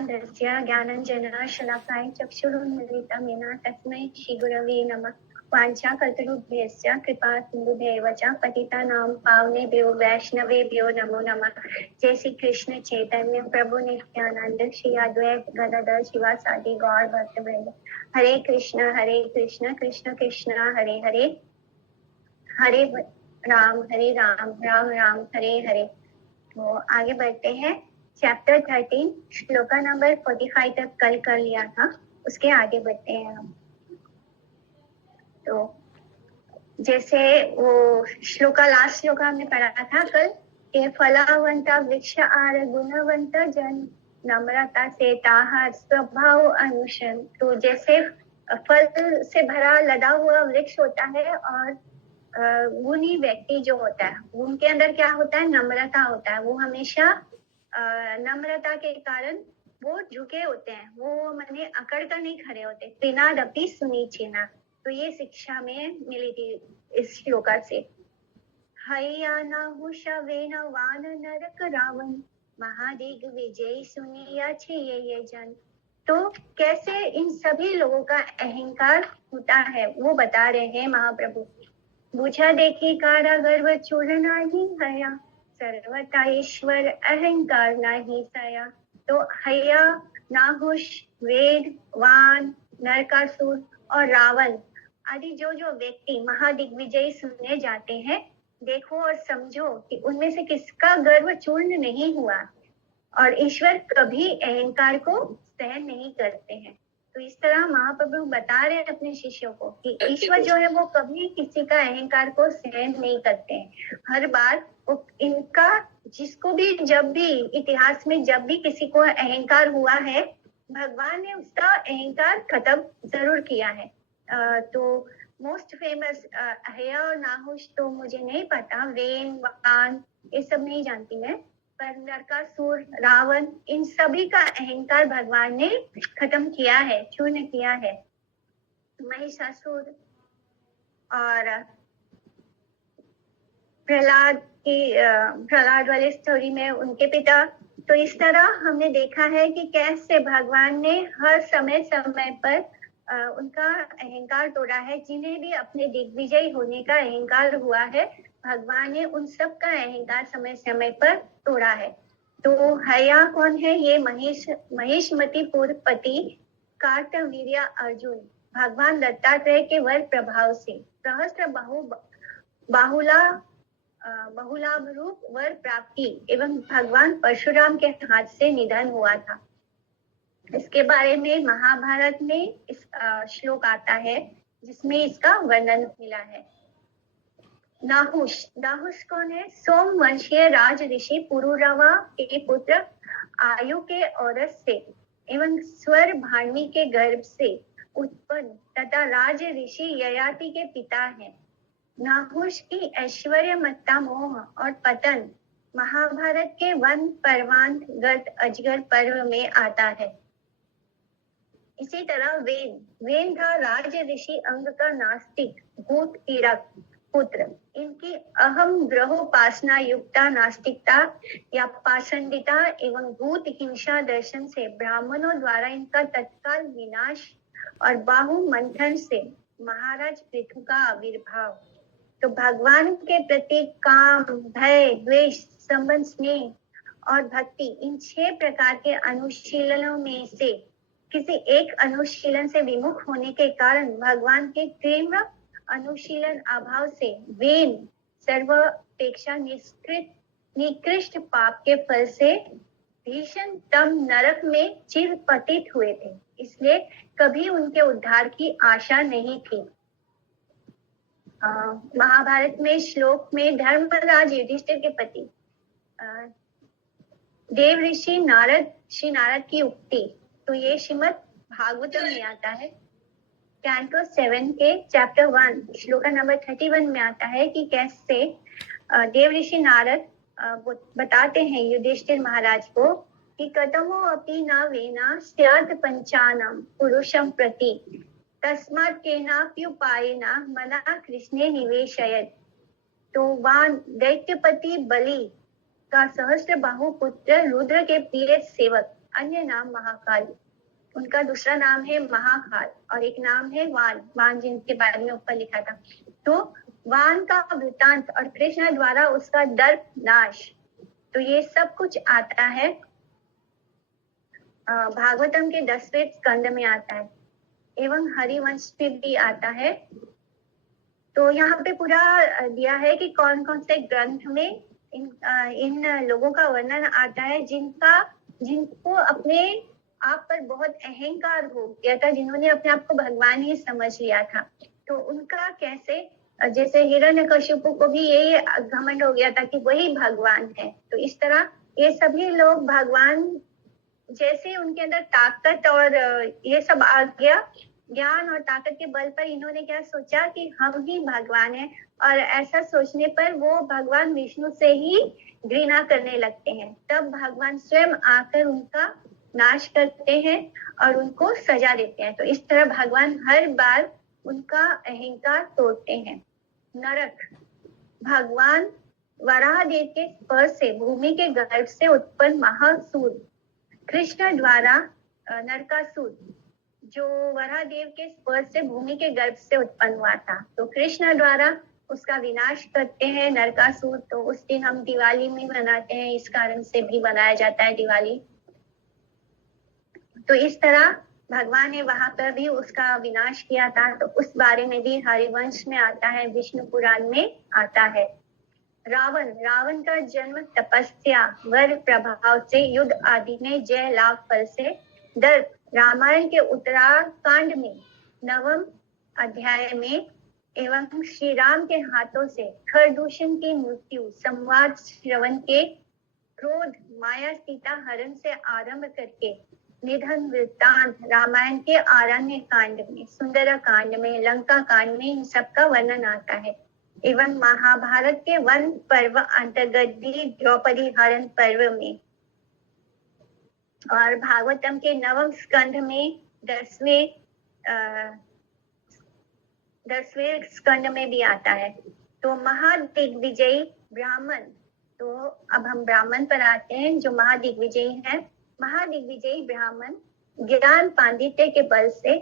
ज्ञानाञ्जनशलाकया ज्ञानाञ्जनशलाकाय चक्षुरुन्मिलितं येन तस्मै श्रीगुरवे नमः। वाञ्छाकल्पतरुभ्यश्च कृपासिन्धुभ्यैव च पतितानां पावनेभ्यो वैष्णवेभ्यो नमो नमः। जय श्री कृष्ण चैतन्य प्रभु नित्यानंद श्री अद्वैत गदाधर शिवासादि गौर भक्तवृंद। हरे कृष्ण कृष्ण कृष्ण हरे हरे, हरे राम राम राम हरे हरे। तो आगे बढ़ते हैं। चैप्टर 13 श्लोका नंबर 45 तक कल कर लिया था, उसके आगे बढ़ते हैं हम। तो जैसे वो श्लोका, लास्ट श्लोका हमने पढ़ा था कल कि फलावंता वृक्ष आर गुणवंत जन नम्रता से ताहा स्वभाव अनुशन। तो जैसे फल से भरा लदा हुआ वृक्ष होता है और गुणी व्यक्ति जो होता है उनके अंदर क्या होता है, नम्रता होता है। वो हमेशा नम्रता के कारण वो झुके होते हैं, वो माने अकड़ कर नहीं खड़े होते। त्रिनादपि सुनीचेना, तो ये शिक्षा में मिली थी इस श्लोका से। हयानाहुषवेन वान नरक रावण महादिग विजय सुनिया छे ये जन। तो कैसे इन सभी लोगों का अहंकार होता है वो बता रहे हैं महाप्रभु। बुझा देखी कारा गर्व चूर नाही हया, सर्वथा ईश्वर अहंकार नाही सया। तो हया, नाहुष, वेद, वान, नरकासुर और रावण आदि जो जो व्यक्ति महादिग्विजयी सुने जाते हैं, देखो और समझो कि उनमें से किसका गर्व चूर्ण नहीं हुआ। और ईश्वर कभी अहंकार को सहन नहीं करते हैं। तो इस तरह महाप्रभु बता रहे हैं अपने शिष्यों को कि ईश्वर जो है वो कभी किसी का अहंकार को सहन नहीं करते हैं। हर बार वो इनका, जिसको भी जब भी इतिहास में जब भी किसी को अहंकार हुआ है, भगवान ने उसका अहंकार खत्म जरूर किया है। तो मोस्ट फेमस हया और नाहुष तो मुझे नहीं पता, वेन, वान ये सब नहीं जानती मैं, पर नरकासुर, रावण, इन सभी का अहंकार भगवान ने खत्म किया है, चूर्ण किया है। महिषासुर और प्रहलाद वाले स्टोरी में उनके पिता। तो इस तरह हमने देखा है कि कैसे भगवान ने हर समय समय पर उनका अहंकार तोड़ा है। जिन्हें भी अपने दिग्विजय होने का अहंकार हुआ है, भगवान ने उन सब का अहंकार समय समय पर तोड़ा है। तो हया कौन है? ये महिषमती पूर्वपति कार्तवीर्य अर्जुन भगवान दत्तात्रेय के वर प्रभाव से सहस्त्र बहुलाभ रूप वर प्राप्ति एवं भगवान परशुराम के हाथ से निधन हुआ था। इसके बारे में महाभारत में इस श्लोक आता है जिसमें इसका वर्णन मिला है। नाहुष कौन है? सोमवंशीय राज ऋषि पुरुरवा के पुत्र आयु के औरस से एवं स्वर भान्वी के गर्भ से उत्पन्न तथा राज ऋषि ययाति के पिता है। नाहुष की ऐश्वर्य मत्ता मोह और पतन महाभारत के वन पर्वांत अजगर पर्व में आता है। इसी तरह वेन था राज ऋषि अंग का नास्तिक भूत कीड़क पुत्र। इनकी अहम ग्रहोपासना युक्ता नास्तिकता या पाषंडिता एवं भूत हिंसा दर्शन से ब्राह्मणों द्वारा इनका तत्काल विनाश और बाहु मंथन से महाराज पृथु का आविर्भाव। तो भगवान के प्रति काम, भय, द्वेष, संबंध, स्नेह और भक्ति, इन 6 प्रकार के अनुशीलनों में से किसी एक अनुशीलन से विमुख होने के कारण भगवान के तीव्र अनुशीलन अभाव से वेन सर्वापेक्षा निकृष्ट पाप के फल से भीषण तम नरक में चिर पतित हुए थे। इसलिए कभी उनके उद्धार की आशा नहीं थी। महाभारत में श्लोक में धर्मराज युधिष्ठिर के पति देव ऋषि श्री नारद की उक्ति, तो ये श्रीमद् भागवतम में आता है। कैंटो 7 के चैप्टर 1 श्लोका नंबर 31 में आता है कि कैसे देव ऋषि नारद बताते हैं युधिष्ठिर महाराज को कि कतमो अपि न वेना स्यात् पंचानाम पुरुषम प्रति तस्मात् केनाप्युपायेन मना कृष्णे निवेशयत्। तो वान दैत्यपति बलि का सहस्त्र बाहु पुत्र रुद्र के प्रिय सेवक अन्य नाम महाकाल। उनका दूसरा नाम है महाकाल और एक नाम है वान जिनके बारे में ऊपर लिखा था। तो वान का वृतांत और कृष्ण द्वारा उसका दर्प नाश, तो ये सब कुछ आता है भागवतम के 10वें स्कंद में आता है एवं हरिवंश में भी आता है। तो यहाँ पे पूरा दिया है कि कौन कौन से ग्रंथ में इन लोगों का वर्णन आता है जिनको अपने आप पर बहुत अहंकार हो गया था, जिन्होंने अपने आप को भगवान ही समझ लिया था। तो उनका कैसे, जैसे हिरण्यकशिपु को भी यही घमंड हो गया था कि वही भगवान है। तो इस तरह ये सभी लोग भगवान, जैसे उनके अंदर ताकत और ये सब आ गया, ज्ञान और ताकत के बल पर इन्होंने क्या सोचा कि हम ही भगवान हैं, और ऐसा सोचने पर वो भगवान विष्णु से ही घृणा करने लगते हैं। तब भगवान स्वयं आकर उनका नाश करते हैं और उनको सजा देते हैं। तो इस तरह भगवान हर बार उनका अहंकार तोड़ते हैं। नरक, भगवान वराहदेव के स्पर्श से भूमि के गर्भ से उत्पन्न महासूर कृष्ण द्वारा, नरकासुर जो वराहदेव के स्पर्श से भूमि के गर्भ से उत्पन्न हुआ था, तो कृष्ण द्वारा उसका विनाश करते हैं नरकासुर। तो उस दिन हम दिवाली में मनाते हैं, इस कारण से भी बनाया जाता है दिवाली। तो इस तरह भगवान ने वहां पर भी उसका विनाश किया था। तो उस बारे में भी हरिवंश में आता है, विष्णु पुराण में आता है। रावण का जन्म तपस्या, वर प्रभाव से, युद्ध आदि में जय लाभ फल से, दर्प रामायण के उत्तराखंड में 9वें अध्याय में, एवं श्री राम के हाथों से खरदूषण की मृत्यु, संवाद श्रवण के, क्रोध, माया, सीता हरण से आरंभ करके निधन वृत्तांत रामायण के आरण्य कांड में, सुंदर कांड में, लंका कांड में इन सबका वर्णन आता है। एवं महाभारत के वन पर्व अंतर्गत भी द्रौपदी हरण पर्व में, और भागवतम के 9वें स्कंध में 10वें स्कंद में भी आता है। तो महादिग्विजयी ब्राह्मण, तो अब हम ब्राह्मण पर आते हैं जो महादिग्विजयी है। महादिग्विजयी ब्राह्मण ज्ञान पांडित्य के बल से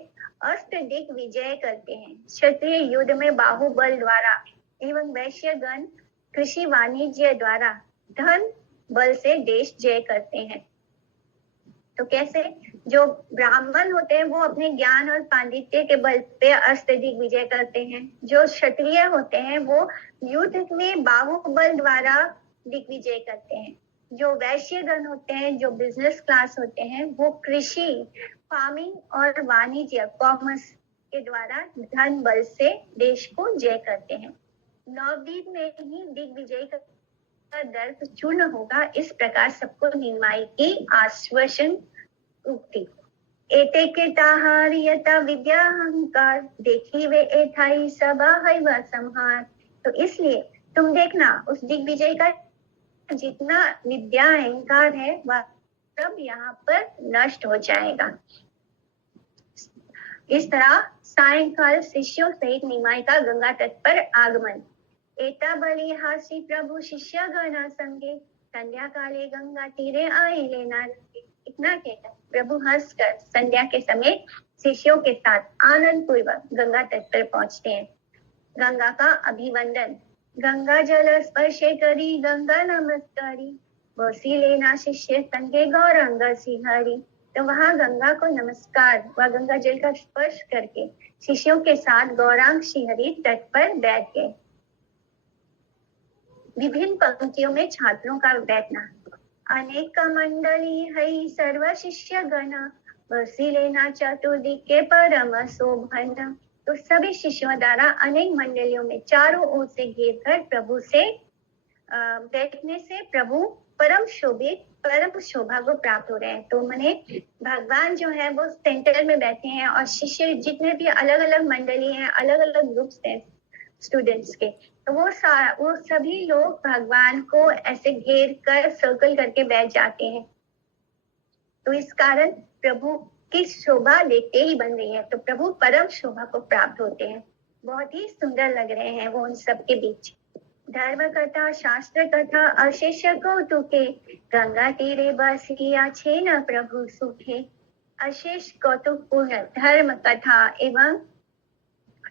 अष्ट दिग्विजय करते हैं। क्षत्रिय युद्ध में बाहुबल द्वारा एवं वैश्यगण कृषि वाणिज्य द्वारा धन बल से देश जय करते हैं। तो कैसे, जो ब्राह्मण होते हैं वो अपने ज्ञान और पांडित्य के बल पे अष्ट दिग्विजय करते हैं। जो क्षत्रिय होते हैं वो युद्ध में बाहुबल द्वारा दिग्विजय करते हैं। जो वैश्यगण होते हैं, जो बिजनेस क्लास होते हैं, वो कृषि, फार्मिंग और वाणिज्य, कॉमर्स के द्वारा धन बल से देश को जय करते हैं। नवद्वीप में ही दिग्विजय का दर्प चूर्ण होगा, इस प्रकार सबको निर्माई की आश्वासन उक्ति। एते के ताहार यथा विद्या अहंकार, देखी वे एथाई सबा है व संहार। तो इसलिए तुम देखना उस दिग्विजय का जितना विद्या अहंकार है वह सब यहाँ पर नष्ट हो जाएगा। इस तरह सायंकाल शिष्यों सहित निमाई का गंगा तट पर आगमन। एता बलि हासी प्रभु शिष्य गणा संगे, संध्या काले गंगा तीरे आए लेना रंगे। इतना कहकर प्रभु हंसकर संध्या के समय शिष्यों के साथ आनंद पूर्वक गंगा तट पर पहुंचते हैं। गंगा का अभिवंदन। गंगा जल स्पर्शे करी गंगा नमस्कारी, बसी लेना शिष्य संगे गौरंग सिंहारी। तो वहां गंगा को नमस्कार व गंगा जल का स्पर्श करके शिष्यों के साथ गौरांग श्रीहरि तट पर बैठ गए। विभिन्न पंक्तियों में छात्रों का बैठना। अनेक मंडली है सर्व शिष्य गण, बसी लेना चतुर्दिक के परम शोभन। तो सभी शिष्यों द्वारा अनेक मंडलियों में चारों ओर से घेर कर प्रभु से बैठने से प्रभु परम शोभित, परम शोभा को प्राप्त हो रहे हैं। तो माने भगवान जो है वो सेंटर में बैठे हैं और शिष्य जितने भी अलग अलग मंडली हैं, अलग अलग ग्रुप्स हैं स्टूडेंट्स के, तो वो सभी लोग भगवान को ऐसे घेर कर सर्कल करके बैठ जाते हैं। तो इस कारण प्रभु की शोभा देखते ही बन रही है। तो प्रभु परम शोभा को प्राप्त होते हैं। बहुत ही सुंदर लग रहे हैं वो उन सब के बीच। धर्म कथा शास्त्र कथा अशेष कौतुके, गंगा तीरे बसिया छे न प्रभु सुखे। अशेष कौतुकपूर्ण धर्म कथा एवं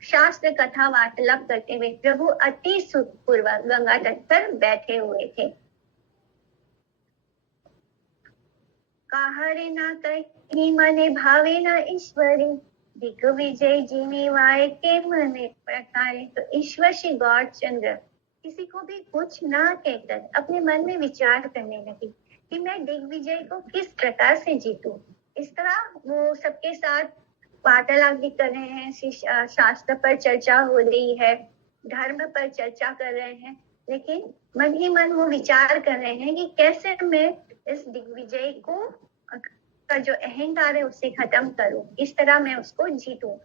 शास्त्र कथा वार्तालाप करते हुए प्रभु अति सुखपूर्वक गंगा तट पर बैठे हुए थे। काहरे ना कहीं मने भावे न ईश्वरी, दिग्विजय जीने वाए के मने प्रकारे। तो ईश्वर श्री गौर चंद्र किसी को भी कुछ ना कहकर अपने मन में विचार करने लगे कि मैं दिग्विजय को किस प्रकार से जीतूं। इस तरह वो सबके साथ वार्तालाप भी कर रहे हैं, शास्त्र पर चर्चा हो रही है, धर्म पर चर्चा कर रहे हैं, लेकिन मन ही मन वो विचार कर रहे हैं कि कैसे मैं इस दिग्विजय को का जो अहंकार है उसे खत्म करूं, इस तरह मैं उसको जीतूं।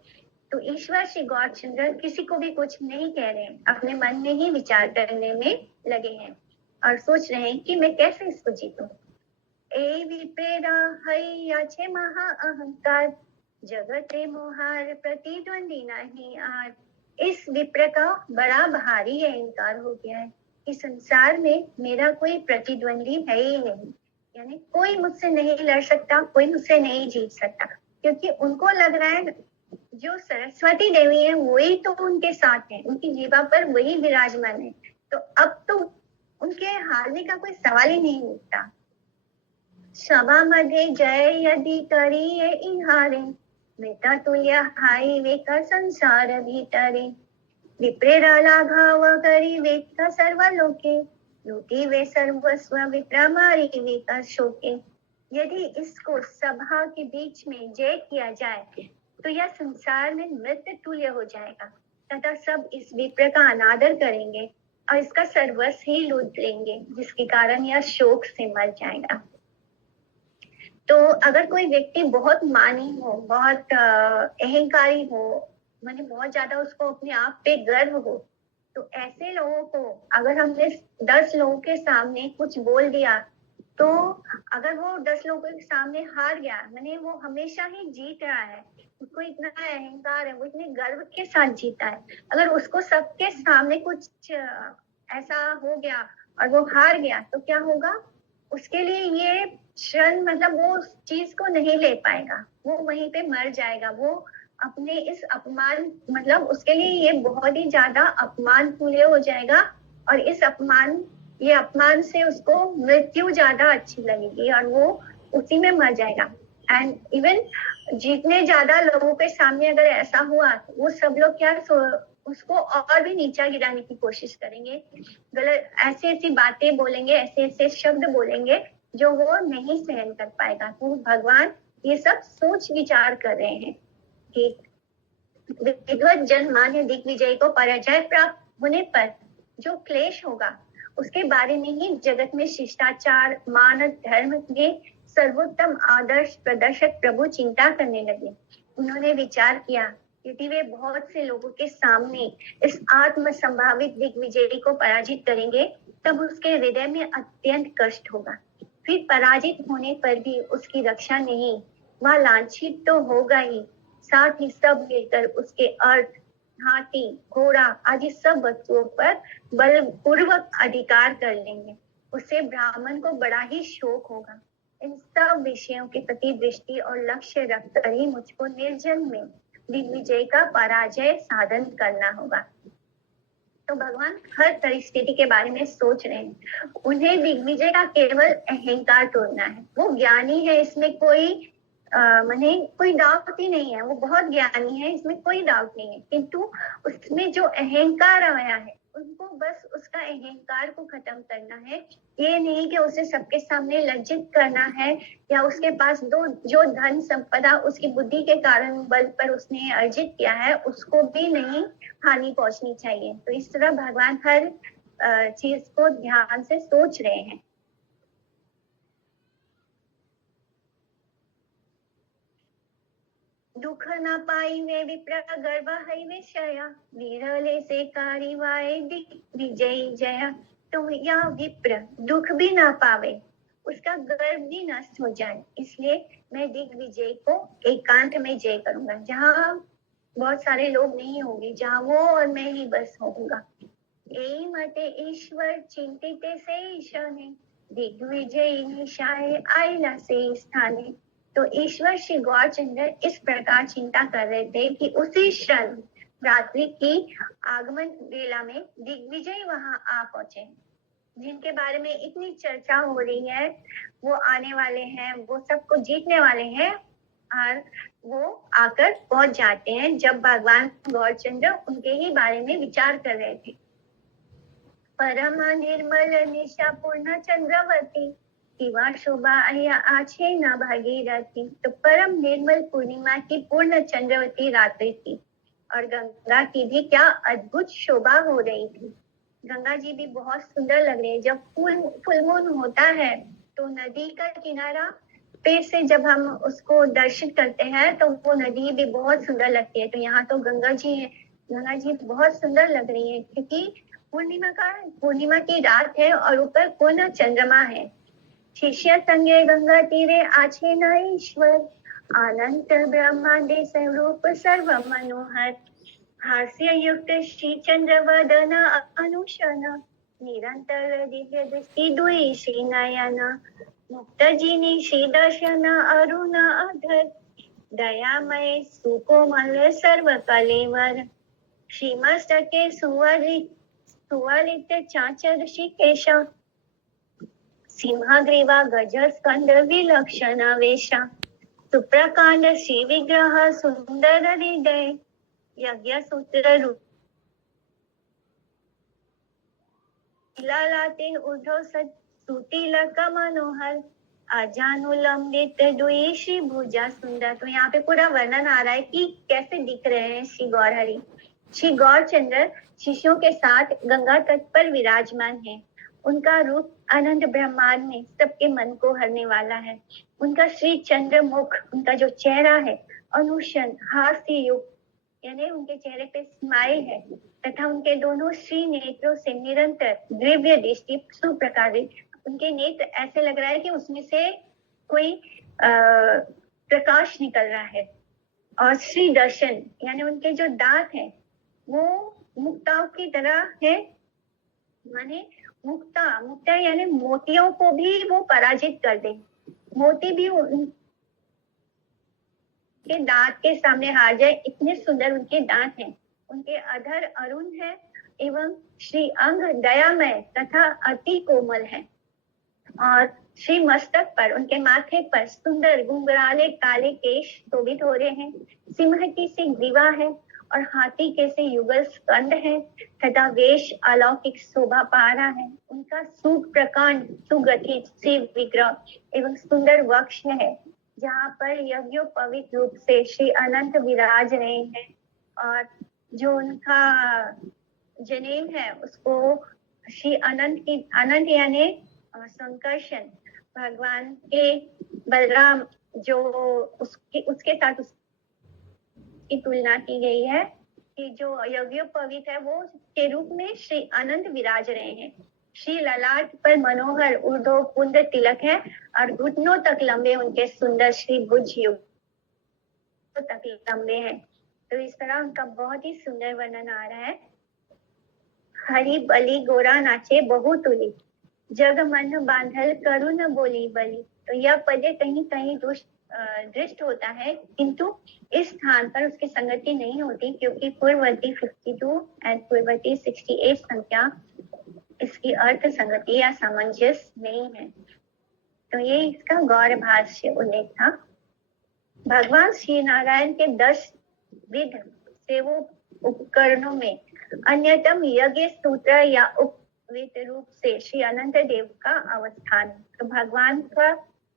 तो ईश्वर श्री गौरचंद्र किसी को भी कुछ नहीं कह रहे हैं, अपने मन में ही विचार करने में लगे हैं और सोच रहे हैं कि मैं कैसे इसको जीतूं। ए विपेरा हैया छे महा अहंकार, जगते मोहार प्रतिद्वंदी नहीं आर। इस विप्र का बड़ा भारी अहंकार हो गया है कि संसार में मेरा कोई प्रतिद्वंदी है ही नहीं, यानी कोई मुझसे नहीं लड़ सकता, कोई मुझसे नहीं जीत सकता, क्योंकि उनको लग रहा है जो सरस्वती देवी है वही तो उनके साथ है, उनकी जीवा पर वही विराजमान है, तो अब तो उनके हारने का कोई सवाल ही नहीं उठता। सभा मध्ये जय यदि करिए इहारे, वेता तुल्य हाई वेका संसार भीतरे। विप्रेरा लाघव करी वेका सर्व लोके, लूटी वे सर्वस्व विप्रा मारी वेका शोके। यदि इसको सभा के बीच में जय किया जाए तो यह संसार में मृत्यु तुल्य हो जाएगा तथा सब इस विप्र का अनादर करेंगे और इसका सर्वस्व ही लूट लेंगे, जिसके कारण यह शोक से मर जाएगा। तो अगर कोई व्यक्ति बहुत मानी हो, बहुत अहंकारी हो, माने बहुत ज्यादा उसको अपने आप पे गर्व हो, तो ऐसे लोगों को अगर हमने 10 लोगों के सामने कुछ बोल दिया तो अगर वो 10 लोगों के सामने हार गया, माने वो हमेशा ही जीत रहा है, उसको इतना अहंकार है, वो इतने गर्व के साथ जीता है, अगर उसको सबके सामने कुछ ऐसा हो गया और वो हार गया तो क्या होगा, उसके लिए ये क्षण मतलब वो उस चीज को नहीं ले पाएगा, वो वहीं पे मर जाएगा। वो अपने इस अपमान मतलब उसके लिए ये बहुत ही ज्यादा अपमान तुल्य हो जाएगा और इस ये अपमान से उसको मृत्यु ज्यादा अच्छी लगेगी और वो उसी में मर जाएगा। एंड इवन जितने ज्यादा लोगों के सामने अगर ऐसा हुआ तो वो सब लोग क्या उसको और भी नीचा गिराने की कोशिश करेंगे, गलत ऐसी ऐसी बातें बोलेंगे, ऐसे ऐसे शब्द बोलेंगे जो वो नहीं सहन कर पाएगा। तो भगवान ये सब सोच विचार कर रहे हैं कि विद्वत जन मान्य दिग्विजय को पराजय प्राप्त होने पर जो क्लेश होगा उसके बारे में ही जगत में शिष्टाचार मानव धर्म के सर्वोत्तम आदर्श प्रदर्शक प्रभु चिंता करने लगे। उन्होंने विचार किया यदि वे बहुत से लोगों के सामने इस आत्म संभावित दिग्विजय को पराजित करेंगे तब उसके हृदय में अत्यंत कष्ट होगा, फिर पराजित होने पर भी उसकी रक्षा नहीं, वह लांछित तो होगा ही, साथ ही सब मिलकर उसके अर्थ हाथी घोड़ा आदि सब वस्तुओं पर बलपूर्वक अधिकार कर लेंगे। उससे ब्राह्मण को बड़ा ही शोक होगा। इन सब विषयों के प्रति दृष्टि और लक्ष्य रखकर ही मुझको निर्जन में दिग्विजय का पराजय साधन करना होगा। तो भगवान हर परिस्थिति के बारे में सोच रहे हैं। उन्हें दिग्विजय का केवल अहंकार तोड़ना है। वो ज्ञानी है, इसमें कोई माने कोई डाउट ही नहीं है, वो बहुत ज्ञानी है, इसमें कोई डाउट नहीं है, किंतु उसमें जो अहंकार आया है उनको बस उसका अहंकार को खत्म करना है। ये नहीं कि उसे सबके सामने लज्जित करना है या उसके पास जो धन संपदा उसकी बुद्धि के कारण बल पर उसने अर्जित किया है उसको भी नहीं हानि पहुंचनी चाहिए। तो इस तरह भगवान हर चीज को ध्यान से सोच रहे हैं। दुख न पाई वे विप्र गर्भ है विषया, विरले से कारिवाए दिग्विजयी जया। तो या विप्र दुख भी ना पावे, उसका गर्व भी नष्ट हो जाए, इसलिए मैं दिग्विजय को एकांत में जय करूंगा, जहाँ बहुत सारे लोग नहीं होंगे, जहाँ वो और मैं ही बस होऊंगा। એ માટે ઈશ્વર ચિંતિત से ईशने दिग्विजय निशाए आयला से स्थाने। तो ईश्वर श्री गौरचंद्र इस प्रकार चिंता कर रहे थे कि उसी क्षण रात्रि की आगमन वेला में दिग्विजय वहां आ पहुंचे, जिनके बारे में इतनी चर्चा हो रही है, वो आने वाले हैं, वो सबको जीतने वाले हैं, और वो आकर पहुंच जाते हैं जब भगवान गौरचंद्र उनके ही बारे में विचार कर रहे थे। परम निर्मल निशा पूर्ण चंद्रवती शिवा शोभा आछे न भागीरथी। तो परम निर्मल पूर्णिमा की पूर्ण चंद्रवती रात्रि थी और गंगा की भी क्या अद्भुत शोभा हो रही थी। गंगा जी भी बहुत सुंदर लग रही है। जब फुल मून होता है तो नदी का किनारा पे से जब हम उसको दर्शन करते हैं तो वो नदी भी बहुत सुंदर लगती है। तो यहाँ तो गंगा जी है, गंगा जी बहुत सुंदर लग रही है क्योंकि पूर्णिमा की रात है और ऊपर पूर्ण चंद्रमा है। शिष्य संगे गंगा तीरे आछे न ईश्वर अनंत ब्रह्मांडे स्वरूप सर्व मनोहर। हास्य युक्त श्री चंद्र वदन अनुशन निरंतर दिव्य दृष्टि दुई श्री नयन। मुक्त जिनी श्री दर्शन अरुण अधर दयामय सुकोमल सर्व कलेवर। श्रीमस्तके सुवलित चाचर ऋषिकेश सिंहग्रीवा गज स्कंद विलक्षण वेशा। सुप्रकांड श्री विग्रह सुंदर हृदय यज्ञ सूत्र रूप लाते उद्धव सुतिलक मनोहर अजानुलंबित दुई श्री भुजा सुंदर। तो यहाँ पे पूरा वर्णन आ रहा है कि कैसे दिख रहे हैं श्री गौरहरि। श्री गौरचंद्र शिष्यों के साथ गंगा तट पर विराजमान है। उनका रूप अनंत ब्रह्मांड में सबके मन को हरने वाला है। उनका श्री चंद्र मुख, उनका जो चेहरा है, अनुशन हास्य युक्त, यानी उनके चेहरे पे स्माइल है, तथा उनके दोनों श्री नेत्रों से निरंतर दिव्य दृष्टि सुप्रकाशित। उनके नेत्र ऐसे लग रहा है कि उसमें से कोई प्रकाश निकल रहा है। और श्री दर्शन यानी उनके जो दांत है वो मुक्ताओं की तरह है, माने मुक्ता यानी मोतियों को भी वो पराजित कर दे। मोती भी उनके दांत के सामने हार जाए, इतने सुंदर उनके दांत हैं। उनके अधर अरुण है एवं श्री अंग दयामय तथा अति कोमल है। और श्री मस्तक पर, उनके माथे पर सुंदर गुंगराले काले केश शोभित हो रहे हैं। सिंह की सी ग्रीवा है और हाथी के से युगल स्कंद है तथा वेश अलौकिक शोभा पा रहा है। उनका सुप्रकांड सुगठित शिव विग्रह एवं सुंदर वक्ष है, जहाँ पर यज्ञोपवीत रूप से श्री अनंत विराज रहे हैं। और जो उनका जनेऊ है उसको श्री अनंत यानी संकर्षण, भगवान के बलराम जो उसके साथ उसकी तुलना की गई है कि जो यज्ञोपवीत है वो के रूप में श्री अनंत विराज रहे हैं। श्री ललाट पर मनोहर ऊर्ध्व पुंड तिलक है और घुटनों तक लंबे उनके सुंदर श्री भुज युग तक लंबे हैं। तो इस तरह उनका बहुत ही सुंदर वर्णन आ रहा है। हरि बलि गोरा नाचे बहु तुली जग मन बांधल करुण बोली बलि। तो यह पदे कहीं कहीं दृष्ट होता है, किंतु इस स्थान पर उसकी संगति नहीं होती क्योंकि पूर्ववर्ती 52 और पूर्ववर्ती 68 संख्या इसकी अर्थ संगति या सामंजस्य नहीं है। तो ये इसका गौर भाष्य उल्लेख था। भगवान श्री नारायण के 10 विध सेवो उपकरणों में अन्यतम यज्ञ सूत्र या उपवित रूप से श्री अनंत देव का अवस्थान। तो भगवान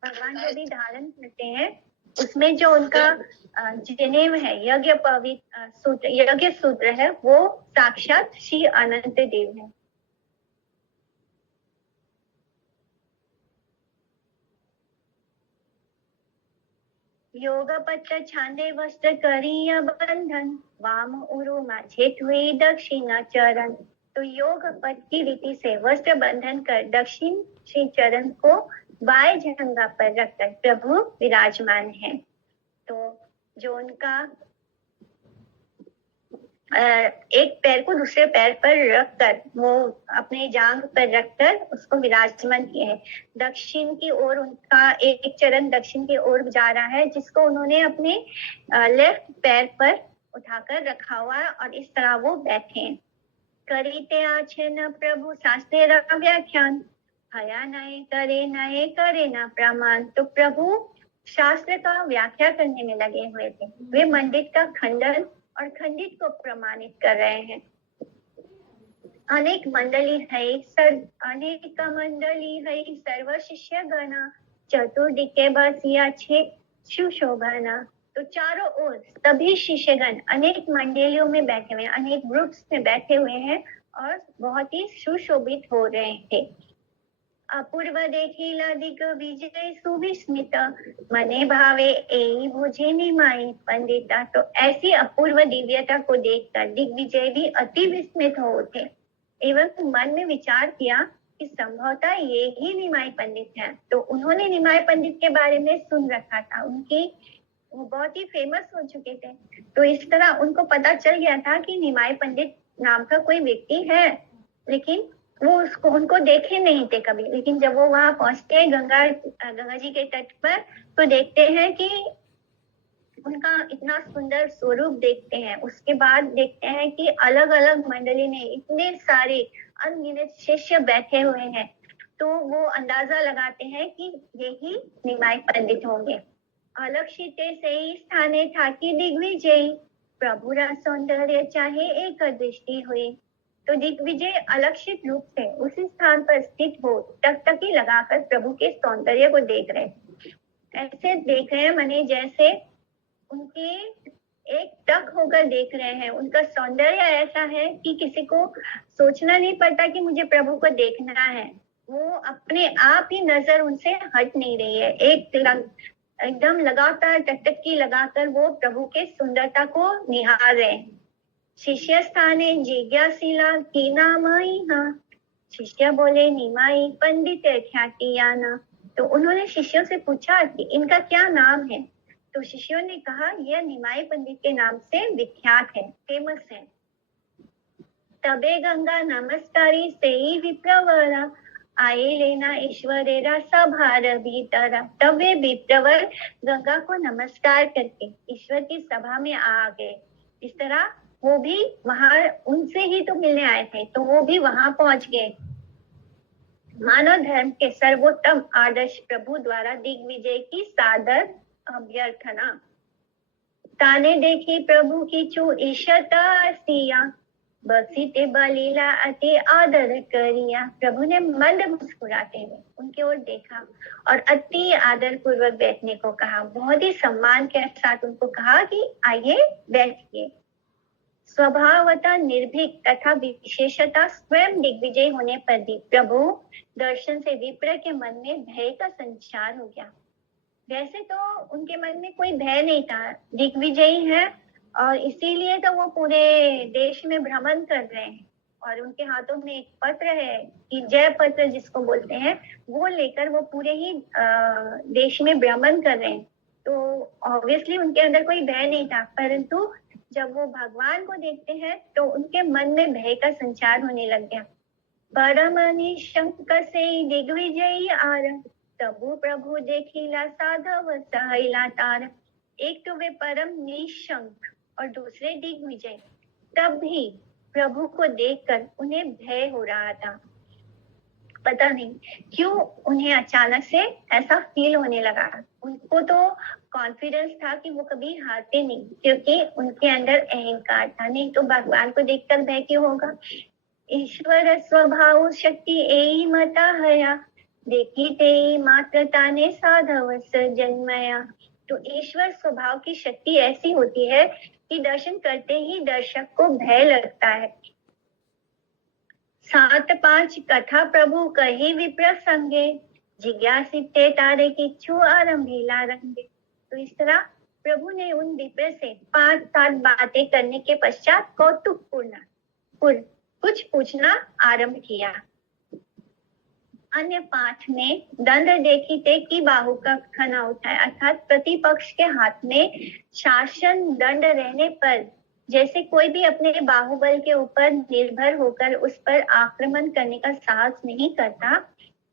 जो भी धारण करते हैं उसमें जो उनका जनेऊ है यज्ञ सूत्र है वो साक्षात श्री अनंत देव है। योग पत्र छांदे वस्त्र करिया बंधन वाम उरु माझे हुई दक्षिणा चरण। तो योग पद की रीति से वस्त्र बंधन कर दक्षिण श्री चरण को बाएं जंघा पर रखकर प्रभु विराजमान है। तो जो उनका एक पैर को दूसरे पैर पर रखकर, वो अपने जांघ पर रखकर उसको विराजमान किए हैं। दक्षिण की ओर उनका एक चरण दक्षिण की ओर जा रहा है, जिसको उन्होंने अपने लेफ्ट पैर पर उठाकर रखा हुआ है और इस तरह वो बैठे हैं। करीते आछे न प्रभु शास्त्र व्याख्यान, हया नए करे न प्रमाण। तो प्रभु शास्त्र का व्याख्या करने में लगे हुए थे। वे मंडित का खंडन और खंडित को प्रमाणित कर रहे हैं। अनेक मंडली है सर्व शिष्य गणा, चतुर्दिके बसिया छे सुशोभना। तो चारों ओर सभी शिष्यगण अनेक मंडलियों में बैठे हुए, अनेक ग्रुप्स में बैठे हुए हैं और बहुत ही सुशोभित हो रहे थे। अपूर्व देखिला दिग्विजय सुविस्मित, मने भावे एई भुजे निमाई पंडिता। तो ऐसी अपूर्व दिव्यता को देखकर दिग्विजय भी अति विस्मित हो उठे एवं मन में विचार किया कि संभवतः ये ही निमाई पंडित है। तो उन्होंने निमाई पंडित के बारे में सुन रखा था, वो बहुत ही फेमस हो चुके थे। तो इस तरह उनको पता चल गया था कि निमाई पंडित नाम का कोई व्यक्ति है, लेकिन वो उनको देखे नहीं थे कभी। लेकिन जब वो वहां पहुंचते हैं गंगा जी के तट पर, तो देखते हैं कि उनका इतना सुंदर स्वरूप देखते हैं। उसके बाद देखते हैं कि अलग अलग मंडली में इतने सारे अनगिनत शिष्य बैठे हुए हैं। तो वो अंदाजा लगाते हैं कि यही निमाई पंडित होंगे। अलक्षिते से स्थाने ठाकी दिग्विजय, प्रभुरा सौंदर्य चाहे एक दृष्टि हुई। तो दिग्विजय अलक्षित रूप से उसी स्थान पर स्थित हो टकटकी लगाकर प्रभु के सौंदर्य को देख रहे। ऐसे देख रहे हैं माने जैसे उनके एक टक होकर देख रहे हैं। उनका सौंदर्य ऐसा है कि किसी को सोचना नहीं पड़ता कि मुझे प्रभु को देखना है। वो अपने आप ही नजर उनसे हट नहीं रही है। एकदम लगातार टकटकी लगाकर वो प्रभु के सुंदरता को निहार रहे हैं। शिष्य स्थाने जिज्ञासिला की नामई, हाँ शिष्य बोले निमाई पंडित ख्यातियाना। तो उन्होंने शिष्यों से पूछा कि इनका क्या नाम है। तो शिष्यों ने कहा यह निमाई पंडित के नाम से विख्यात है, फेमस है। तबे गंगा नमस्कारी से ही विप्रवरा, आए लेना ईश्वरेरा सभार भीतरा। तब वे विप्रवर गंगा को नमस्कार करके ईश्वर की सभा में आ गए। इस तरह वो भी वहां उनसे ही तो मिलने आए थे, तो वो भी वहां पहुंच गए। मानव धर्म के सर्वोत्तम आदर्श प्रभु द्वारा दिग्विजय की सादर अभ्यर्थना। ताने देखी प्रभु की चू ईशता सिया, बसीते बलीला अति आदर करिया। प्रभु ने मंद मुस्कुराते हुए उनके ओर देखा और अति आदर पूर्वक बैठने को कहा। बहुत ही सम्मान के साथ उनको कहा कि आइए बैठिए। स्वभावतः निर्भीक तथा विशेषता स्वयं दिग्विजय होने पर भी प्रभु दर्शन से विप्र के मन में भय का संचार हो गया। वैसे तो उनके मन में कोई भय नहीं था, दिग्विजयी है और इसीलिए तो वो पूरे देश में भ्रमण कर रहे हैं और उनके हाथों में एक पत्र है कि जय पत्र जिसको बोलते हैं, वो लेकर वो पूरे ही देश में भ्रमण कर रहे हैं। तो ऑब्वियसली उनके अंदर कोई भय नहीं था, परंतु जब वो भगवान को देखते हैं तो उनके मन में भय का संचार होने लग गया। परम निशंक से दिग्विजयी आर, तबु प्रभु देखिला साधव सहैला तार। एक तो वे परम निशंक और दूसरे दिग्विजय। तब भी प्रभु को देखकर उन्हें भय हो रहा था। पता नहीं क्यों उन्हें अचानक से ऐसा फील होने लगा। उनको तो कॉन्फिडेंस था कि वो कभी हारते नहीं, क्योंकि उनके अंदर अहंकार था। नहीं तो भगवान को देखकर भय क्यों होगा। ईश्वर स्वभाव शक्ति एई मता हया, देखी ते मात्रता ने साधव जन्मया। तो ईश्वर स्वभाव की शक्ति ऐसी होती है कि दर्शन करते ही दर्शक को भय लगता है। 7-5 कथा प्रभु कही विप्र संगे, जिज्ञासिते तारे किच्छु आरंभीला रंगे। तो इस तरह प्रभु ने उन विप्र से 5-7 बातें करने के पश्चात कौतुकपूर्ण कुछ पूछना आरंभ किया। अन्य पाठ में दंड देखी ते की बाहु का खना उठाया, अर्थात प्रतिपक्ष के हाथ में शासन दंड रहने पर जैसे कोई भी अपने बाहुबल के ऊपर निर्भर होकर उस पर आक्रमण करने का साहस नहीं करता,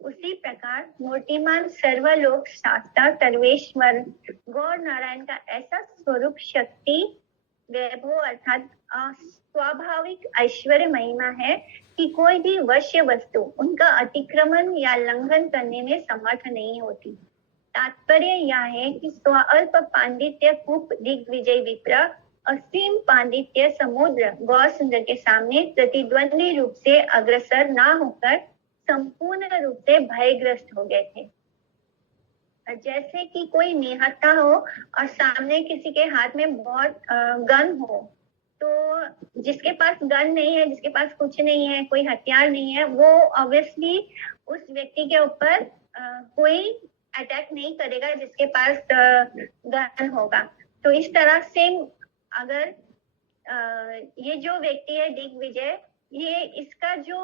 उसी प्रकार मूर्तिमान सर्वलोक शास्ता सर्वेश्वर गौर नारायण का ऐसा स्वरूप शक्ति वैभव अर्थात स्वाभाविक ऐश्वर्य महिमा है कि कोई भी वश्य वस्तु उनका अतिक्रमण या लंघन करने में समर्थ नहीं होती। तात्पर्य यह है कि स्वअल्प पांडित्य कूप दिग्विजय विप्र असीम पांडित्य समुद्र गौर सुंदर के सामने प्रतिद्वंदी रूप से अग्रसर ना होकर संपूर्ण रूप से भयग्रस्त हो गए थे। जैसे कि कोई निहत्था हो और सामने किसी के हाथ में बहुत गन हो, तो जिसके पास गन नहीं है, जिसके पास कुछ नहीं है, कोई हथियार नहीं है, वो ऑब्वियसली उस व्यक्ति के ऊपर कोई अटैक नहीं करेगा जिसके पास गन होगा। तो इस तरह से अगर ये जो व्यक्ति है दिग्विजय, ये इसका जो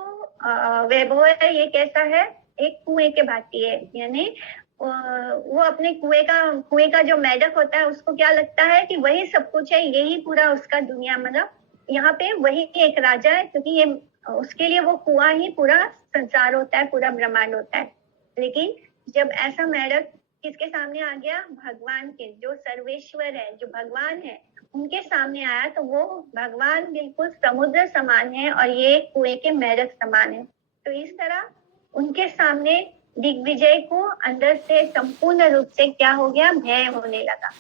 वैभव है ये कैसा है, एक कुएं के भांति है। यानी वो अपने कुएं का जो मेढक होता है उसको क्या लगता है कि वही सब कुछ है, यही पूरा उसका दुनिया, मतलब यहाँ पे वही एक राजा है, क्योंकि ये उसके लिए वो कुआं ही पूरा संसार होता है, पूरा ब्रह्मांड होता है। लेकिन जब ऐसा मेढक किसके सामने आ गया, भगवान के, जो सर्वेश्वर है, जो भगवान है, उनके सामने आया, तो वो भगवान बिल्कुल समुद्र समान है और ये कुएं के मेढक समान है। तो इस तरह उनके सामने दिग्विजय को अंदर से संपूर्ण रूप से क्या हो गया, भय होने लगा।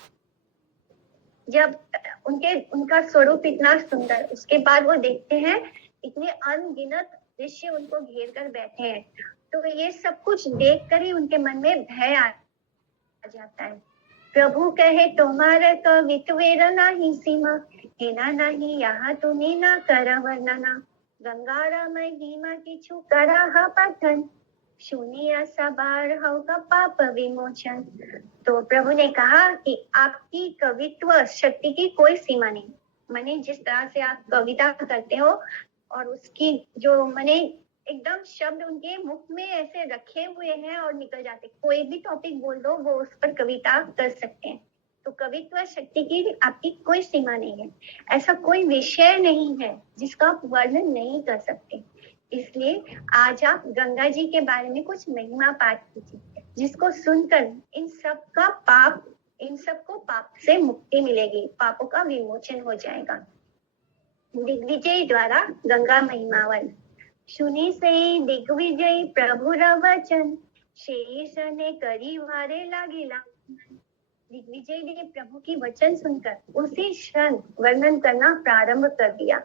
जब उनका स्वरूप इतना सुंदर, उसके बाद वो देखते हैं इतने अनगिनत दृश्य उनको घेर कर बैठे हैं, तो ये सब कुछ देखकर ही उनके मन में भय आ जाता है। प्रभु कहे तुम्हारे कवित्वेर नाही सीमा, हेना नहीं यहाँ तुम्हें ना कर वर्णना, गंगारा महिमा किछु करा पठन, सुनिया सबार हव का पाप विमोचन। तो प्रभु ने कहा कि आपकी कवित्व शक्ति की कोई सीमा नहीं। माने जिस तरह से आप कविता करते हो और उसकी जो माने एकदम शब्द उनके मुख में ऐसे रखे हुए हैं और निकल जाते, कोई भी टॉपिक बोल दो वो उस पर कविता कर सकते हैं। तो कवित्व शक्ति की आपकी कोई सीमा नहीं है, ऐसा कोई विषय नहीं है जिसका आप वर्णन नहीं कर सकते। इसलिए आज आप गंगा जी के बारे में कुछ महिमा पाठ कीजिए, जिसको सुनकर इन सबको पाप से मुक्ति मिलेगी, पापों का विमोचन हो जाएगा। दिग्विजय द्वारा गंगा महिमावन सुनी से दिग्विजय प्रभु वचन, शेष ने करी वारे लागिला। दिग्विजय ने प्रभु की वचन सुनकर उसी क्षण वर्णन करना प्रारंभ कर दिया।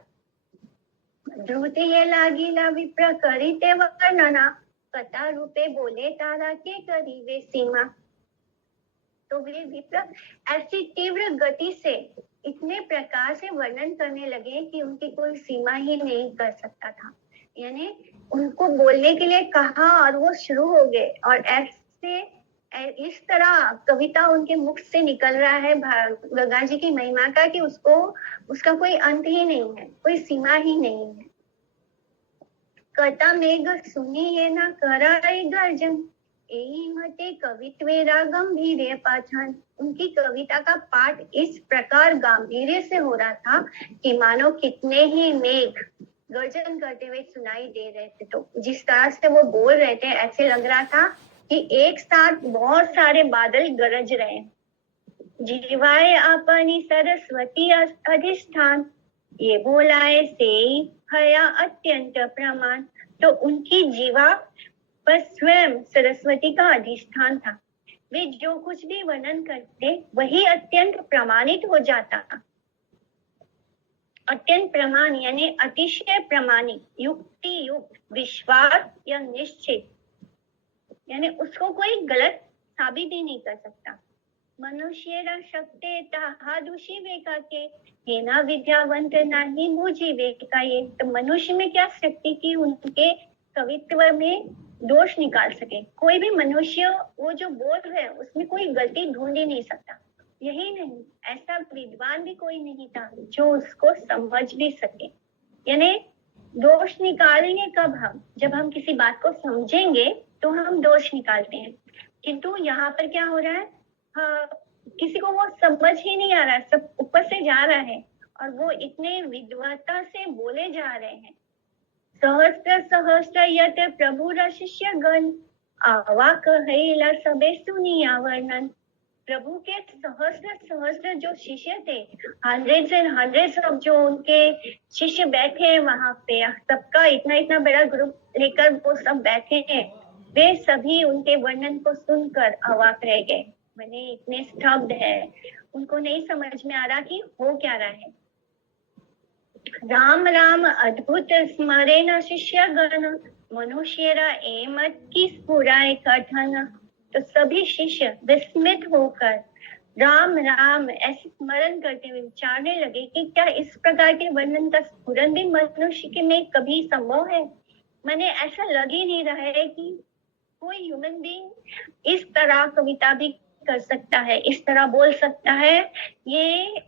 ध्रुते ये लागिला विप्र करीते वर्णना, कथा रूपे बोले तारा के करी वे सीमा। तो वे विप्र ऐसी तीव्र गति से इतने प्रकार से वर्णन करने लगे कि उनकी कोई सीमा ही नहीं कर सकता था। यानी उनको बोलने के लिए कहा और वो शुरू हो गए, और ऐसे इस तरह कविता उनके मुख से निकल रहा है गंगा जी की महिमा का कि उसका कोई अंत ही नहीं है, कोई सीमा ही नहीं है। कथा मेघ सुनिए ना कराए गर्जन, यही मते कवित्वेरा गंभीर पाचन। उनकी कविता का पाठ इस प्रकार गांधीर्य से हो रहा था कि मानो कितने ही मेघ गर्जन करते हुए सुनाई दे रहे थे। तो जिस तरह से वो बोल रहे थे ऐसे लग रहा था कि एक साथ बहुत सारे बादल गरज रहे हैं। जीवाए अपनी सरस्वती अधिष्ठान, ये बोलाए से हया अत्यंत प्रमाण। तो उनकी जीवा पर स्वयं सरस्वती का अधिष्ठान था। वे जो कुछ भी वर्णन करते वही अत्यंत प्रमाणित हो जाता। अत्यंत प्रमाण यानी अतिशय प्रमाणित, युक्ति युक्त, विश्वास या निश्चित, यानी उसको कोई गलत साबित ही नहीं कर सकता। मनुष्य शक्ति ताहादुषी वेका के, हेना विद्यावंत नहीं मुझी वेका ये। तो मनुष्य में क्या शक्ति की उनके कवित्व में दोष निकाल सके। कोई भी मनुष्य वो जो बोल रहे हैं उसमें कोई गलती ढूंढ ही नहीं सकता। यही नहीं, ऐसा विद्वान भी कोई नहीं था जो उसको समझ भी सके। यानी दोष निकालेंगे कब हम, जब हम किसी बात को समझेंगे तो हम दोष निकालते हैं। किंतु यहाँ पर क्या हो रहा है, किसी को वो समझ ही नहीं आ रहा है, सब ऊपर से जा रहा है और वो इतने विद्वता से बोले जा रहे हैं। सहस्त्र सहस्त्र यत प्रभु शिष्य गण आवा कहेला सबे सुनिया वर्णन। प्रभु के सहस्त्र सहस्त्र जो शिष्य थे, हंड्रेड्स एंड हंड्रेड्स ऑफ जो उनके शिष्य बैठे हैं वहां पे, सबका इतना इतना बड़ा ग्रुप लेकर वो सब बैठे हैं, वे सभी उनके वर्णन को सुनकर अवाक रह गए। मैंने इतने स्तब्ध है, उनको नहीं समझ में आ रहा कि हो क्या रहा है। राम राम अद्भुत स्मरे न शिष्य गण मनुष्यरा एमत की स्फुराए कथन। तो सभी शिष्य विस्मित होकर राम राम ऐसे स्मरण करते हुए विचारने लगे कि क्या इस प्रकार के वर्णन का स्फुरन भी मनुष्य के में कभी संभव है। मैंने ऐसा लग ही नहीं रहा है कि कोई ह्यूमन बीइंग इस तरह कविता भी कर सकता है, इस तरह बोल सकता है, ये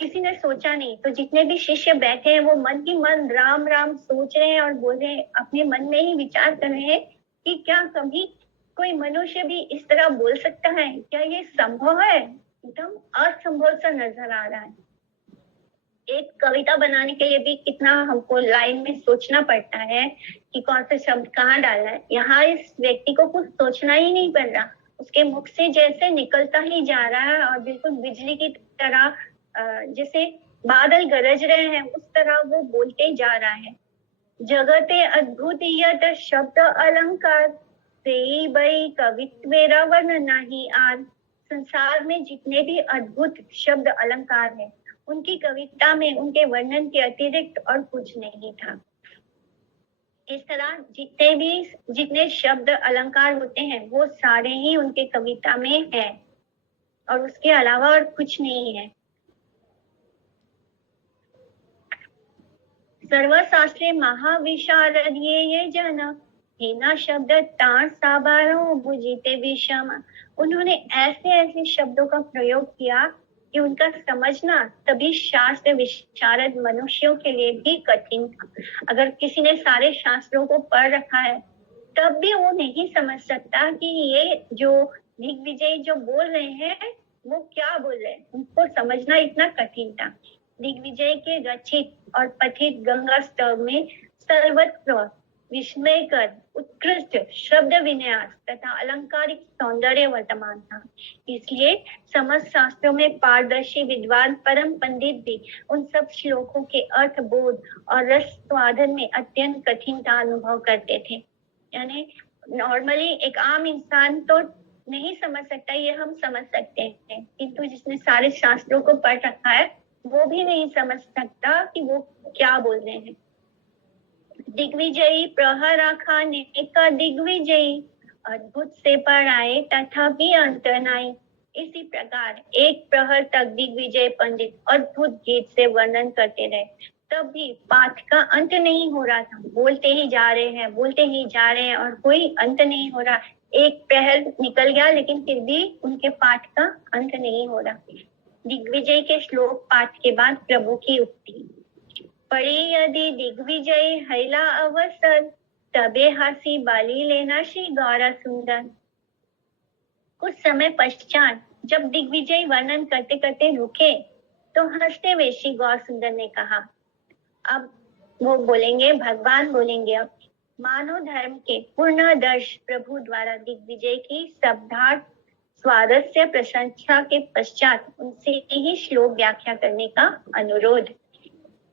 किसी ने सोचा नहीं। तो जितने भी शिष्य बैठे हैं वो मन की मन राम राम सोच रहे हैं और बोल रहे हैं, अपने मन में ही विचार कर रहे हैं कि क्या कभी कोई मनुष्य भी इस तरह बोल सकता है, क्या ये संभव है। एकदम असंभव सा नजर आ रहा है। एक कविता बनाने के लिए भी कितना हमको लाइन में सोचना पड़ता है कि कौन सा शब्द कहाँ डालना है। यहाँ इस व्यक्ति को कुछ सोचना ही नहीं पड़ रहा, उसके मुख से जैसे निकलता ही जा रहा है और बिल्कुल बिजली की तरह जैसे बादल गरज रहे हैं उस तरह वो बोलते जा रहा है। जगते अद्भुत यत शब्द अलंकार से बई कवित्वेरा वर्ण नहीं आर। संसार में जितने भी अद्भुत शब्द अलंकार हैं, उनकी कविता में उनके वर्णन के अतिरिक्त और कुछ नहीं था। इस तरह जितने शब्द अलंकार होते हैं वो सारे ही उनके कविता में है और उसके अलावा और कुछ नहीं है। सर्वशास्त्रे महाविशारद ये जन हेना शब्द तार साबारो बुझीते विषम। उन्होंने ऐसे ऐसे शब्दों का प्रयोग किया कि उनका समझना तभी शास्त्र विशारद मनुष्यों के लिए भी कठिन था। अगर किसी ने सारे शास्त्रों को पढ़ रखा है तब भी वो नहीं समझ सकता कि ये जो दिग्विजय जो बोल रहे हैं वो क्या बोल रहे हैं, उनको समझना इतना कठिन था। दिग्विजय के रचित और पठित गंगा स्तव में सर्वत्र विस्मयकर उत्कृष्ट शब्द विन्यास तथा अलंकारिक सौंदर्य वर्तमान था। इसलिए समस्त शास्त्रों में पारदर्शी विद्वान परम पंडित भी उन सब श्लोकों के अर्थ बोध और रस स्वादन में अत्यंत कठिनता अनुभव करते थे। यानी नॉर्मली एक आम इंसान तो नहीं समझ सकता, ये हम समझ सकते हैं, किंतु जिसने सारे शास्त्रों को पढ़ रखा है वो भी नहीं समझ सकता कि वो क्या बोल रहे हैं। दिग्विजयी प्रहराखा ने का दिग्विजयी अद्भुत से पढ़ाए तथा भी अंतनाई। इसी प्रकार एक प्रहर तक दिग्विजय पंडित अद्भुत गीत से वर्णन करते रहे, तब भी पाठ का अंत नहीं हो रहा था। बोलते ही जा रहे हैं, बोलते ही जा रहे हैं और कोई अंत नहीं हो रहा। एक प्रहर निकल गया लेकिन फिर भी उनके पाठ का अंत नहीं हो रहा। दिग्विजय के श्लोक पाठ के बाद प्रभु की उक्ति, पढ़ी यदि दिग्विजय हैला अवसर तबे हासी बाली लेना श्री गौरा सुंदर। कुछ समय पश्चात जब दिग्विजय वर्णन करते करते रुके तो हंसते हुए श्री गौर सुंदर ने कहा, अब वो बोलेंगे, भगवान बोलेंगे, अब मानव धर्म के पूर्णदर्श प्रभु द्वारा दिग्विजय की शब्दार्थ स्वारस्य प्रशंसा के पश्चात उनसे ही श्लोक व्याख्या करने का अनुरोध।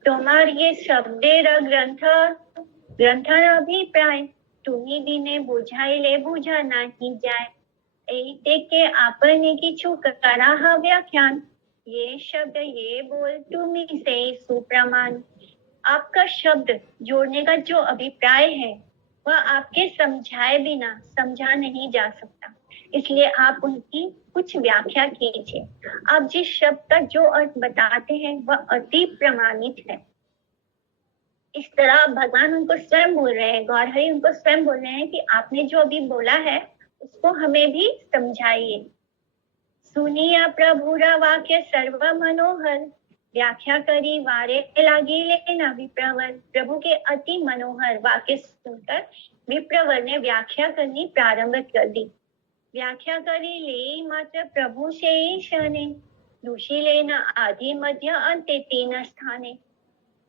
तुम्हार ये शब्देर ग्रंथन अभिप्राय तुम्ही बिने बुझाइले बुझा नहीं जाए। एते के आपने किछु करा व्याख्यान ये शब्द ये बोल तुम्ही से सुप्रमाण। आपका शब्द जोड़ने का जो अभिप्राय है वह आपके समझाए बिना समझा नहीं जा सकता, इसलिए आप उनकी कुछ व्याख्या कीजिए। आप जिस शब्द का जो अर्थ बताते हैं वह अति प्रमाणित है। इस तरह भगवान उनको स्वयं बोल रहे हैं, गौरहरि उनको स्वयं बोल रहे हैं कि आपने जो अभी बोला है उसको हमें भी समझाइए। सुनिया प्रभुरा वाक्य सर्व मनोहर व्याख्या करी वारे लागी लेना विप्रवर। प्रभु के अति मनोहर वाक्य सुनकर विप्रवर ने व्याख्या करनी प्रारंभ कर दी। व्याख्या करी ले मात्र प्रभु से शने दुशीलेन आदि मध्य अंत्य तीन स्थाने।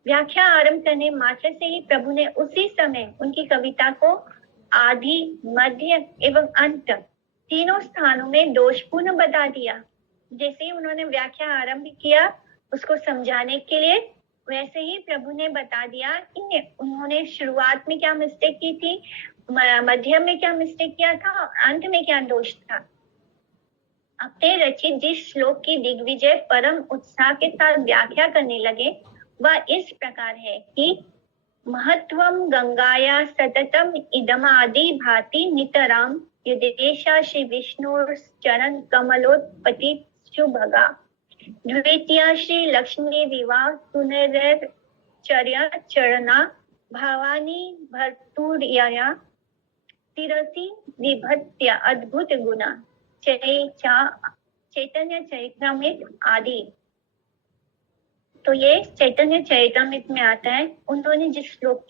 व्याख्या आरंभ करने मात्र से ही प्रभु ने उसी समय उनकी कविता को आदि, मध्य एवं अंत तीनों स्थानों में दोषपूर्ण बता दिया। जैसे ही उन्होंने व्याख्या आरंभ किया उसको समझाने के लिए, वैसे ही प्रभु ने बता दिया कि उन्होंने शुरुआत में क्या मिस्टेक की थी, मध्य में क्या मिस्टेक किया था और अंत में क्या दोष था। अपने रचित जिस श्लोक की दिग्विजय परम उत्साह के साथ व्याख्या करने लगे वह इस प्रकार है कि महत्वम गंगाया सततम इदमादि भाति नितराम यदेशा श्री विष्णु चरण कमलोत्पत्ति शुभगा। द्वितीया श्री लक्ष्मी विवाह पुनरचर्या चरणा भावानी भर्तुर्यया तिरति विभत्य अद्भुत गुणा चैतन्य चरितमृत आदि। तो ये चैतन्य चरितमृत में आता है। उन्होंने जिस श्लोक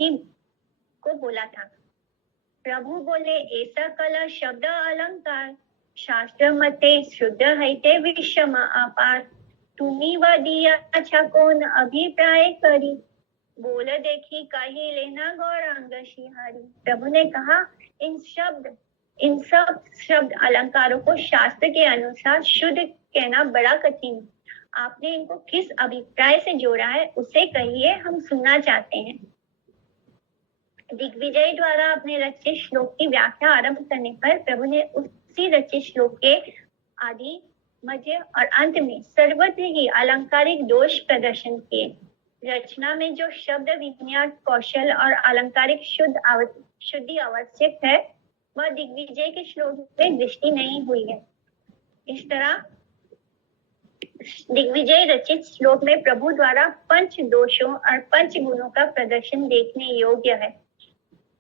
को बोला था, प्रभु बोले ऐसा कला शब्द अलंकार शास्त्र मते शुद्ध है विषम अपार तुम्ही वदिया अच्छा कौन अभिप्राय करी बोल देखी कही लेना गौरांग शिहारी। प्रभु ने कहा इन सब शब्द अलंकारों को शास्त्र के अनुसार शुद्ध कहना बड़ा कठिन। आपने इनको किस अभिप्राय से जोड़ा है उसे कहिए, हम सुनना चाहते हैं। दिग्विजय द्वारा अपने रचित श्लोक की व्याख्या आरंभ करने पर प्रभु ने उसी रचित श्लोक के आदि, मध्य और अंत में सर्वत्र ही अलंकारिक दोष प्रदर्शन किए। रचना में जो शब्द विन्यास कौशल और अलंकारिक शुद्धि आवश्यक है वह दिग्विजय के श्लोक में दृष्टि नहीं हुई है। इस तरह दिग्विजय रचित श्लोक में प्रभु द्वारा पंच दोषों और पंच गुणों का प्रदर्शन देखने योग्य है।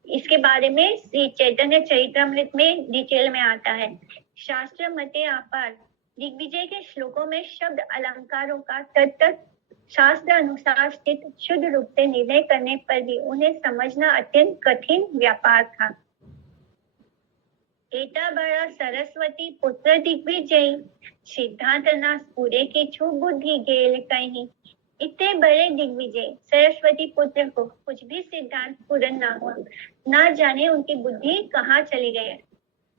इसके बारे में श्री चैतन्य चरितमृत में डिटेल में आता है। शास्त्र मते अपार दिग्विजय के श्लोकों में शब्द अलंकारों का तत्त शास्त्र अनुसार स्थित शुद्ध रूप से निर्णय करने पर भी उन्हें समझना अत्यंत कठिन व्यापार था। एता बड़ा सरस्वती पुत्र दिग्विजय सिद्धांत ना पूरे की छू बुद्धि गेल कहीं। इतने बड़े दिग्विजय सरस्वती पुत्र को कुछ भी सिद्धांत पूर्ण ना हुआ, ना जाने उनकी बुद्धि कहाँ चली गई।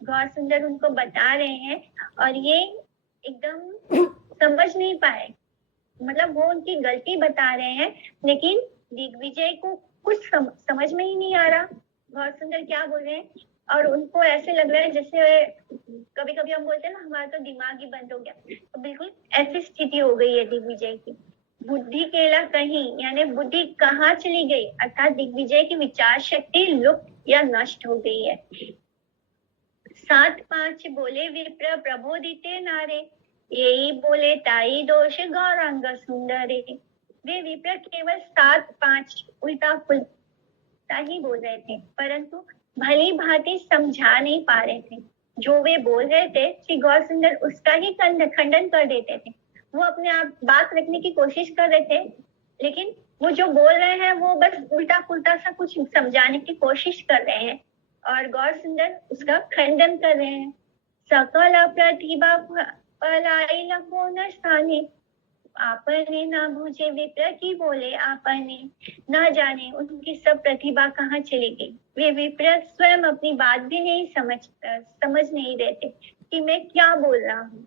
गौर सुंदर उनको बता रहे हैं और ये एकदम समझ नहीं पाए, मतलब वो उनकी गलती बता रहे हैं लेकिन दिग्विजय को कुछ समझ में ही नहीं आ रहा गौर सुंदर क्या बोल रहे हैं। और उनको ऐसे लग रहा है जैसे कभी कभी हम बोलते हैं ना हमारा तो दिमाग ही बंद हो गया, तो बिल्कुल ऐसी स्थिति हो गई है दिग्विजय की। बुद्धि केला कहीं यानी बुद्धि कहाँ चली गई, अर्थात दिग्विजय की विचार शक्ति लुप्त या नष्ट हो गई है। 7-5 बोले विप्र प्रबोधिते नारे यही बोले ताई दोष गौरांग सुंदरे। वे विप्र केवल 7-5 उल्टा पुल्टा ही बोल रहे थे परंतु भली भांति समझा नहीं पा रहे थे। जो वे बोल रहे थे श्री गौर सुंदर उसका ही खंडन कर देते थे। वो अपने आप बात रखने की कोशिश कर रहे थे लेकिन वो जो बोल रहे हैं वो बस उल्टा पुल्टा सा कुछ समझाने की कोशिश कर रहे हैं और गौर सुंदर उसका खंडन कर रहे हैं। सकल प्रतिभा पलाई लको न स्थाने आपने ना बुझे विप्र की बोले आपने। ना जाने उनकी सब प्रतिभा कहाँ चली गई। वे विप्र स्वयं अपनी बात भी नहीं समझ नहीं रहे थे कि मैं क्या बोल रहा हूँ।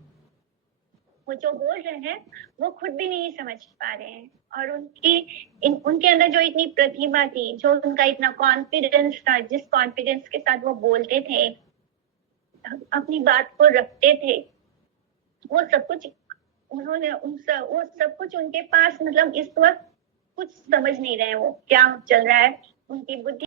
वो जो बोल रहे हैं वो खुद भी नहीं समझ पा रहे हैं और उनके अंदर जो इतनी प्रतिभा थी, जो उनका इतना कॉन्फिडेंस था, जिस कॉन्फिडेंस के साथ वो बोलते थे, अपनी बात को रखते थे, वो सब कुछ उनके पास मतलब इस वक्त कुछ समझ नहीं रहे। वो क्या चल रहा है, उनकी बुद्धि